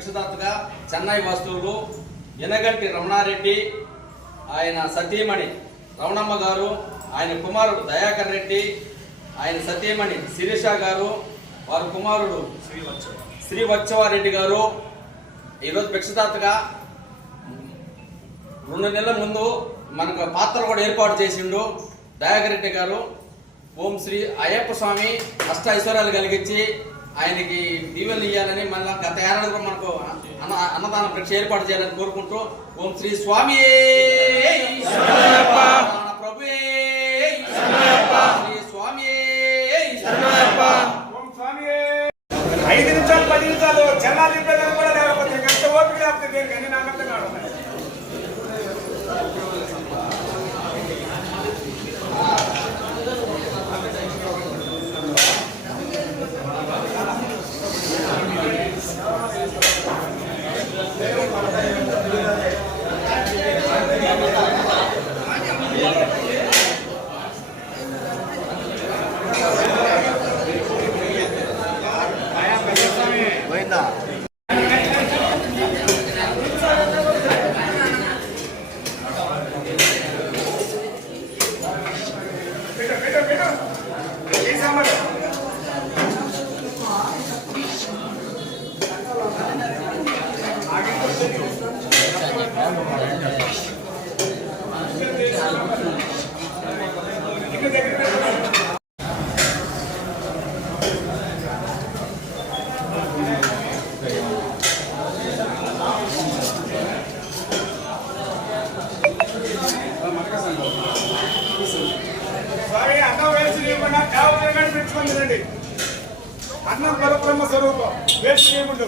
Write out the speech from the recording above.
మనకు చెన్నై వస్తువులు ఎనగంటి రమణారెడ్డి ఆయన సతీమణి రమణమ్మ గారు ఆయన కుమారుడు దయాకర్ రెడ్డి ఆయన సతీమణి శిరీష గారు వారి కుమారుడు శ్రీ వచ్చవారెడ్డి గారు. ఈరోజు భిక్షదాతగా రెండు నెలల ముందు మనకు పాత్రలు కూడా ఏర్పాటు చేసిండు దయాకర్ రెడ్డి గారు. ఓం శ్రీ అయ్యప్ప స్వామి అష్ట ఐశ్వర్యాలు కలిగించి ఆయనకి దీవెనలు ఇవ్వాలని మళ్ళీ గత ఏడాది కూడా మనకు అన్న అన్నదాన పరీక్ష ఏర్పాటు చేయాలని కోరుకుంటూ ఓం శ్రీ స్వామి ప్రభుయే స్వామి ఐదు నిమిషాలు పది నిమిషాలు చల్లాలి ప్రజలు కూడా లేకపోతే ఎంత ఓపిక లేకపోతే దేనికి అన్ని నాకు అర్థం కావడం లేదు. Thank you. అన్నం పరబ్రహ్మ స్వరూపం. వేస్ట్ చేయకుండా